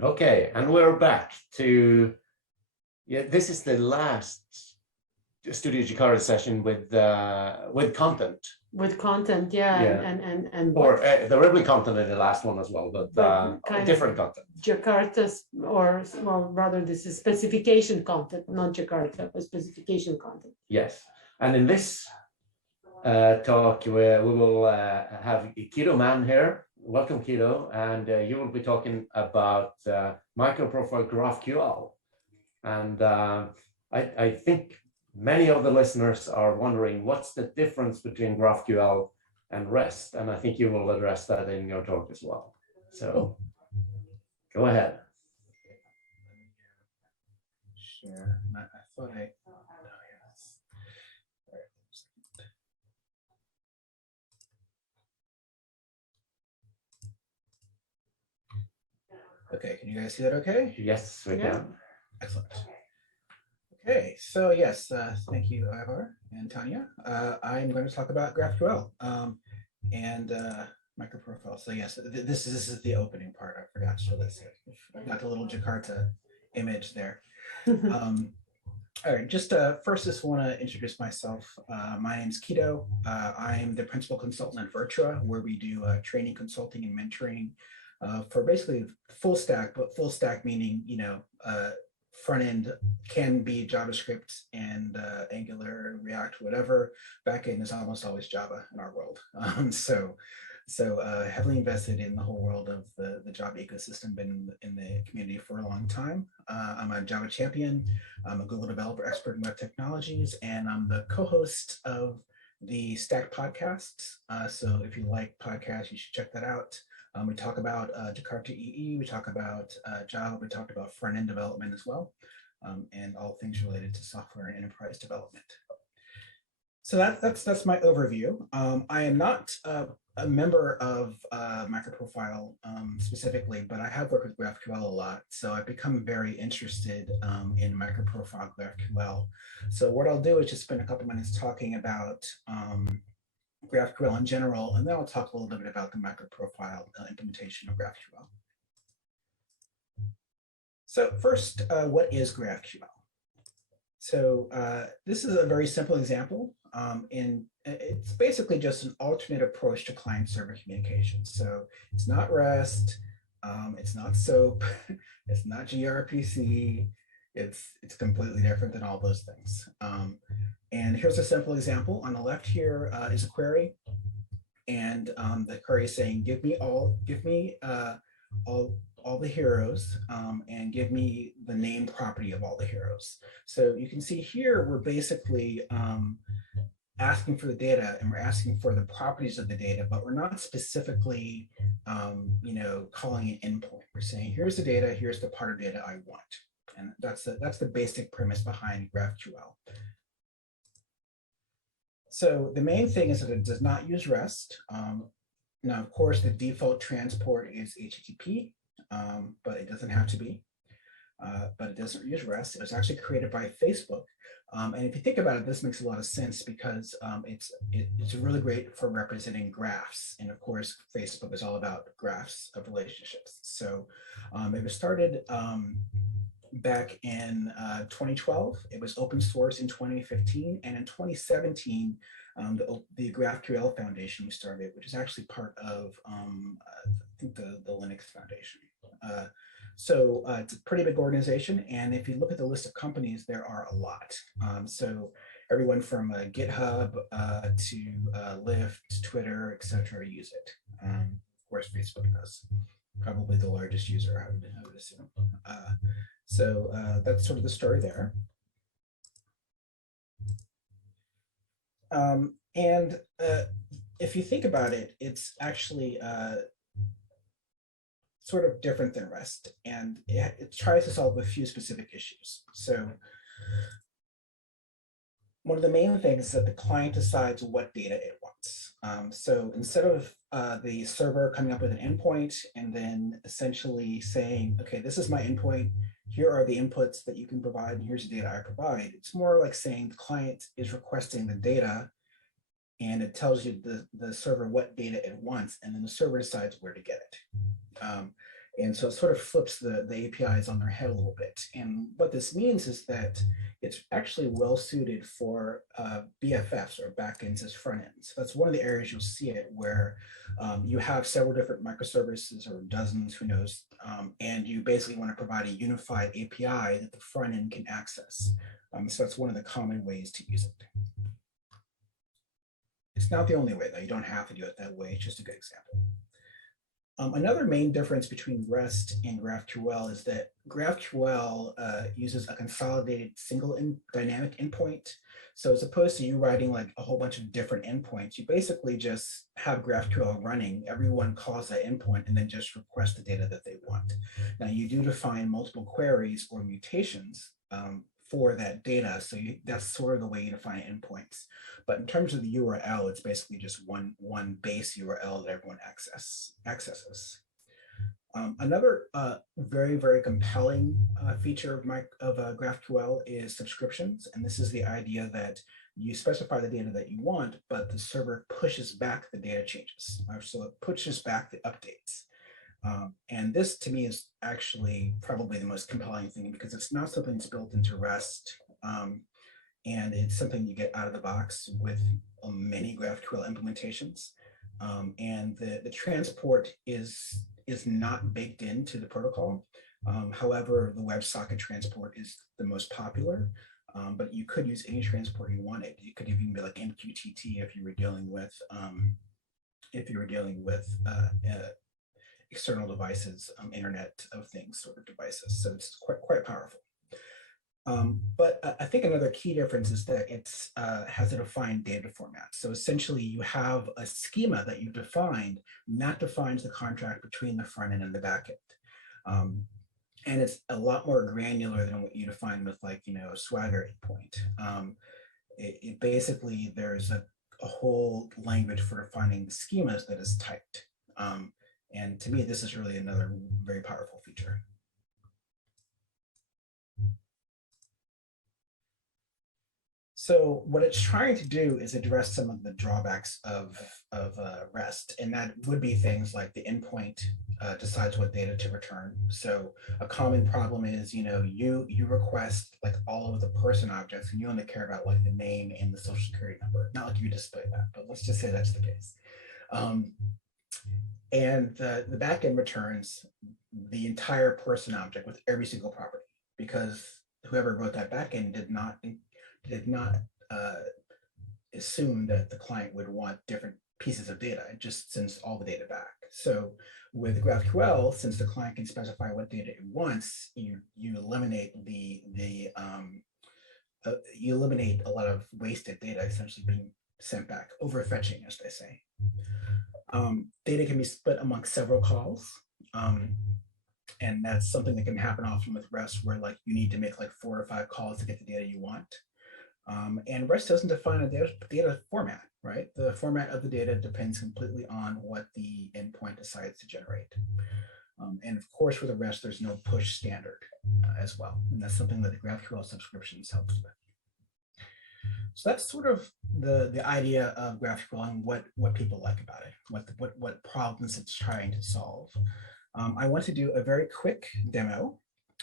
Okay, and we're back to, this is the last Studio Jakarta session with content. With content, yeah. Or there will be content in the last one as well, but different content. Jakarta's, or well, rather this is specification content, not Jakarta, but specification content. Yes, and in this talk, we will have Kido Man here. Welcome, Kido, and you will be talking about Microprofile GraphQL. And I think many of the listeners are wondering what's the difference between GraphQL and REST, and I think you will address that in your talk as well. So go ahead. Sure. I thought Okay, can you guys see that okay? Yes, we can. Excellent. Okay, so yes, thank you, Ivar and Tanya. I'm going to talk about GraphQL and Microprofile. So yes, this is the opening part. I forgot to show this. I've got the little Jakarta image there. All right, just first, just want to introduce myself. My name is Kido. I'm the principal consultant at Virtua, where we do training, consulting, and mentoring for basically full stack, but full stack meaning, front end can be JavaScript and Angular, React, whatever. Back end is almost always Java in our world. So heavily invested in the whole world of the Java ecosystem, been in the community for a long time. I'm a Java champion. I'm a Google developer expert in web technologies, and I'm the co-host of the Stack podcast. So if you like podcasts, you should check that out. We talk about Jakarta EE, we talk about Java, we talked about front-end development as well, and all things related to software and enterprise development. So that's my overview. I am not a member of Microprofile specifically, but I have worked with GraphQL a lot, so I've become very interested in Microprofile GraphQL. So what I'll do is just spend a couple minutes talking about GraphQL in general, and then I'll talk a little bit about the Microprofile implementation of GraphQL. So first, what is GraphQL? So this is a very simple example, and it's basically just an alternate approach to client-server communication. So it's not REST, it's not SOAP, it's not gRPC, it's completely different than all those things. And here's a simple example. On the left here is a query, and the query is saying, give me all the heroes and give me the name property of all the heroes. So you can see here we're basically asking for the data, and we're asking for the properties of the data, but we're not specifically calling an endpoint. We're saying here's the data, here's the part of data I want, and that's the basic premise behind GraphQL. So the main thing is that it does not use REST. Now, of course, the default transport is HTTP, but it doesn't have to be. But it doesn't use REST. It was actually created by Facebook. And if you think about it, this makes a lot of sense because it's really great for representing graphs. And of course, Facebook is all about graphs of relationships. So it was started back in 2012. It was open source in 2015, and in 2017, the GraphQL Foundation was started, which is actually part of I think the Linux Foundation. So it's a pretty big organization, and if you look at the list of companies, there are a lot. So everyone from GitHub to Lyft, Twitter, etc. use it. Of course, Facebook does. Probably the largest user, I would assume. So that's sort of the story there. And if you think about it, it's actually sort of different than REST, and it tries to solve a few specific issues. So one of the main things is that the client decides what data it wants. So instead of the server coming up with an endpoint and then essentially saying, okay, this is my endpoint, here are the inputs that you can provide, and here's the data I provide. It's more like saying the client is requesting the data, and it tells you the server what data it wants, and then the server decides where to get it. And so it sort of flips the APIs on their head a little bit. And what this means is that it's actually well suited for BFFs or backends as front ends. So that's one of the areas you'll see it where you have several different microservices or dozens, who knows, and you basically want to provide a unified API that the front end can access. So that's one of the common ways to use it. It's not the only way, though. You don't have to do it that way. It's just a good example. Another main difference between REST and GraphQL is that GraphQL uses a consolidated single dynamic endpoint. So as opposed to you writing like a whole bunch of different endpoints, you basically just have GraphQL running. Everyone calls that endpoint and then just requests the data that they want. Now you do define multiple queries or mutations for that data. So that's sort of the way you define endpoints. But in terms of the URL, it's basically just one base URL that everyone accesses. Another very, very compelling feature of GraphQL is subscriptions. And this is the idea that you specify the data that you want, but the server pushes back the data changes. So it pushes back the updates. And this to me is actually probably the most compelling thing because it's not something that's built into REST. And it's something you get out of the box with many GraphQL implementations. And the transport is not baked into the protocol. However, the WebSocket transport is the most popular, but you could use any transport you wanted. You could even be like MQTT if you were dealing with external devices, Internet of Things sort of devices. So it's quite powerful. But I think another key difference is that it has a defined data format. So essentially you have a schema that you've defined, and that defines the contract between the front end and the back end. And it's a lot more granular than what you define with like, a Swagger endpoint. It basically, there's a whole language for defining schemas that is typed. And to me, this is really another very powerful feature. So what it's trying to do is address some of the drawbacks of REST, and that would be things like the endpoint decides what data to return. So a common problem is, you request like all of the person objects, and you only care about like the name and the social security number. Not like you display that, but let's just say that's the case. And the backend returns the entire person object with every single property because whoever wrote that backend did not assume that the client would want different pieces of data. It just sends all the data back. So with GraphQL, since the client can specify what data it wants, you eliminate you eliminate a lot of wasted data essentially being sent back, overfetching, as they say. Data can be split among several calls. And that's something that can happen often with REST where like you need to make like 4 or 5 calls to get the data you want. And REST doesn't define a data format, right? The format of the data depends completely on what the endpoint decides to generate. And of course, with the REST, there's no push standard as well. And that's something that the GraphQL subscriptions helps with. So that's sort of the idea of GraphQL and what people like about it, what problems it's trying to solve. I want to do a very quick demo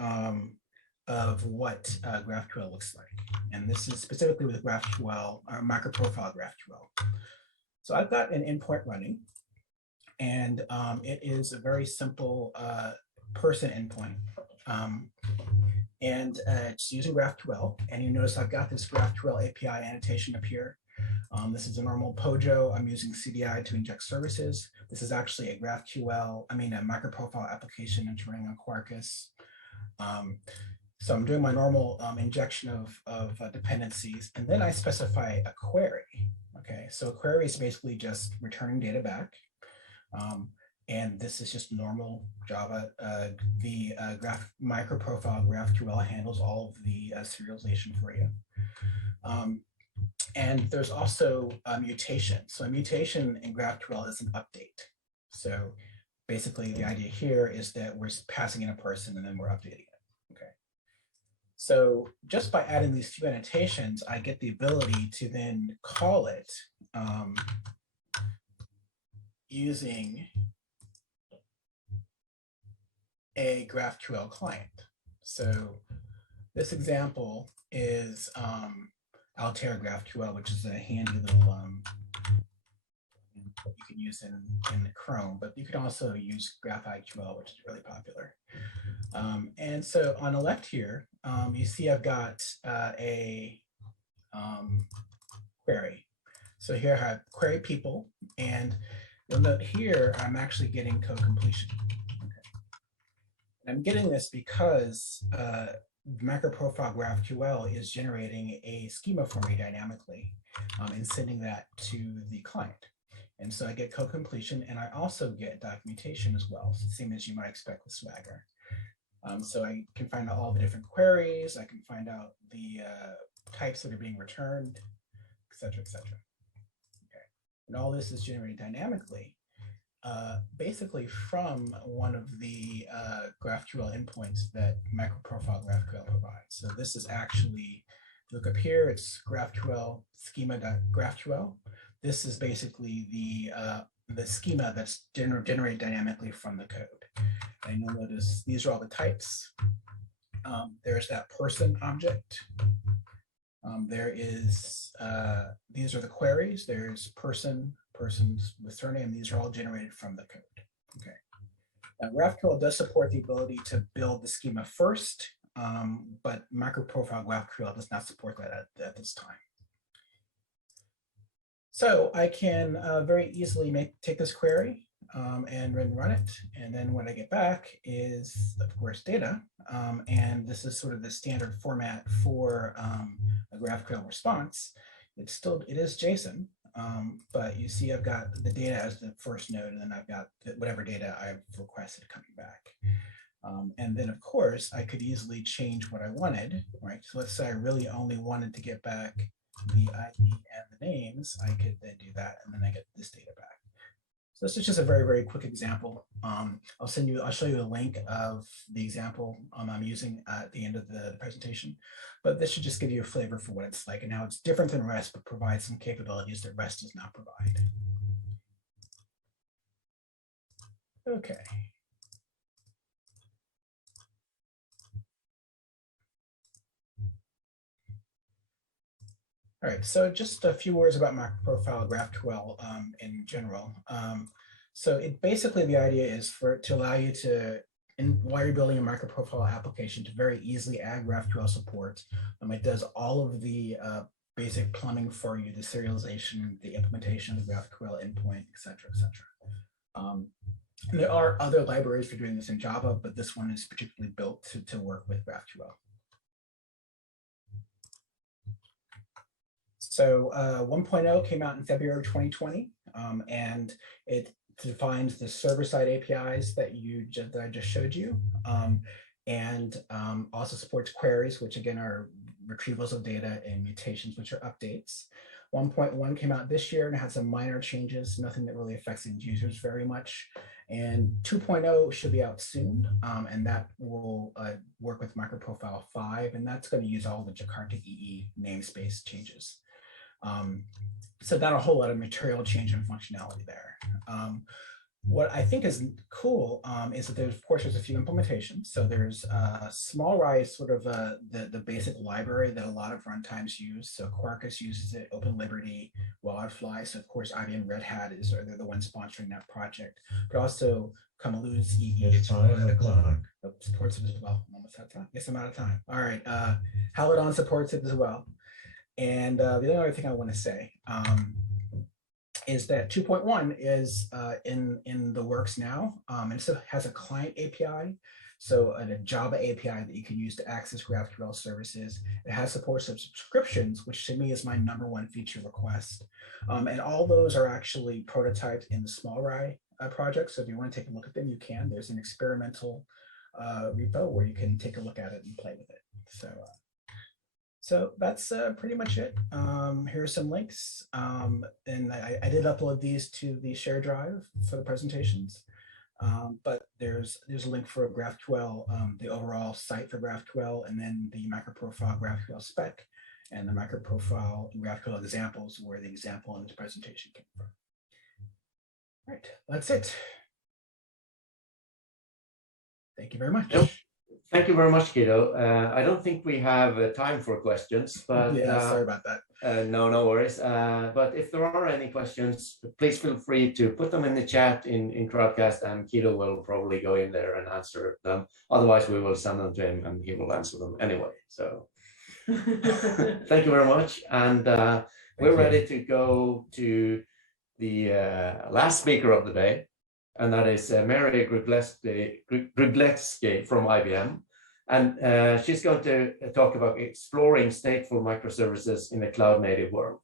of what GraphQL looks like. And this is specifically with GraphQL, or Microprofile GraphQL. So I've got an endpoint running, and it is a very simple person endpoint. And it's using GraphQL. And you notice I've got this GraphQL API annotation up here. This is a normal POJO. I'm using CDI to inject services. This is actually a Microprofile application entering on Quarkus. So I'm doing my normal injection of dependencies, and then I specify a query. Okay, so a query is basically just returning data back. And this is just normal Java. The Microprofile GraphQL handles all of the serialization for you. And there's also a mutation. So a mutation in GraphQL is an update. So basically the idea here is that we're passing in a person and then we're updating it. Okay. So just by adding these 2 annotations, I get the ability to then call it using a GraphQL client. So this example is Altair GraphQL, which is a handy little you can use in Chrome, but you can also use GraphQL, which is really popular. And so on the left here, you see I've got a query. So here I have query people, and you'll note here I'm actually getting code completion. Okay. And I'm getting this because Microprofile GraphQL is generating a schema for me dynamically and sending that to the client. And so I get code completion, and I also get documentation as well, same as you might expect with Swagger. So I can find out all the different queries, I can find out the types that are being returned, et cetera, et cetera. Okay. And all this is generated dynamically, basically from one of the GraphQL endpoints that Microprofile GraphQL provides. So this is actually, look up here, it's GraphQL schema.graphql. This is basically the schema that's generated dynamically from the code. And you'll notice these are all the types. There's that person object. There is, these are the queries. There's person, persons with surname. These are all generated from the code. Okay. Now, GraphQL does support the ability to build the schema first, but Microprofile GraphQL does not support that at this time. So I can very easily take this query and then run it. And then what I get back is, of course, data. And this is sort of the standard format for a GraphQL response. It is JSON, but you see I've got the data as the first node, and then I've got whatever data I've requested coming back. And then, of course, I could easily change what I wanted, right? So let's say I really only wanted to get back the ID and the names. I could then do that, and then I get this data back. So this is just a very, very quick example. I'll show you a link of the example I'm using at the end of the presentation, but this should just give you a flavor for what it's like and how it's different than REST, but provides some capabilities that REST does not provide. Okay. All right, so just a few words about Microprofile GraphQL in general. So it basically, the idea is to allow you to, while you're building a Microprofile application, to very easily add GraphQL support. It does all of the basic plumbing for you, the serialization, the implementation of the GraphQL endpoint, et cetera, et cetera. And there are other libraries for doing this in Java, but this one is particularly built to work with GraphQL. So 1.0 came out in February 2020, and it defines the server-side APIs that I just showed you, and also supports queries, which again are retrievals of data, and mutations, which are updates. 1.1 came out this year and had some minor changes, nothing that really affects end users very much. And 2.0 should be out soon, and that will work with Microprofile 5, and that's going to use all the Jakarta EE namespace changes. So not a whole lot of material change in functionality there. What I think is cool is that there's a few implementations. So there's SmallRye is sort of the basic library that a lot of runtimes use. So Quarkus uses it, Open Liberty, Wildfly. So of course, IBM Red Hat they're the ones sponsoring that project. But also Kamalu's EE supports it as well. I'm almost out of time. Yes, I'm out of time. All right, Halidon supports it as well. And the only other thing I want to say is that 2.1 is in the works now. And so it has a client API, so a Java API that you can use to access GraphQL services. It has support for subscriptions, which to me is my #1 feature request. And all those are actually prototyped in the SmallRye project. So if you want to take a look at them, you can. There's an experimental repo where you can take a look at it and play with it. So that's pretty much it. Here are some links. And I did upload these to the share drive for the presentations. But there's a link for GraphQL, the overall site for GraphQL, and then the Microprofile GraphQL spec, and the Microprofile GraphQL examples, where the example in this presentation came from. All right, that's it. Thank you very much. Yep. Thank you very much, Guido. I don't think we have time for questions, but Yeah, sorry about that. no worries. But if there are any questions, please feel free to put them in the chat in Crowdcast, and Guido will probably go in there and answer them. Otherwise, we will send them to him and he will answer them anyway. So thank you very much. And we're ready to go to the last speaker of the day, and that is Mary Grudlewski from IBM. And she's going to talk about exploring stateful microservices in a cloud-native world.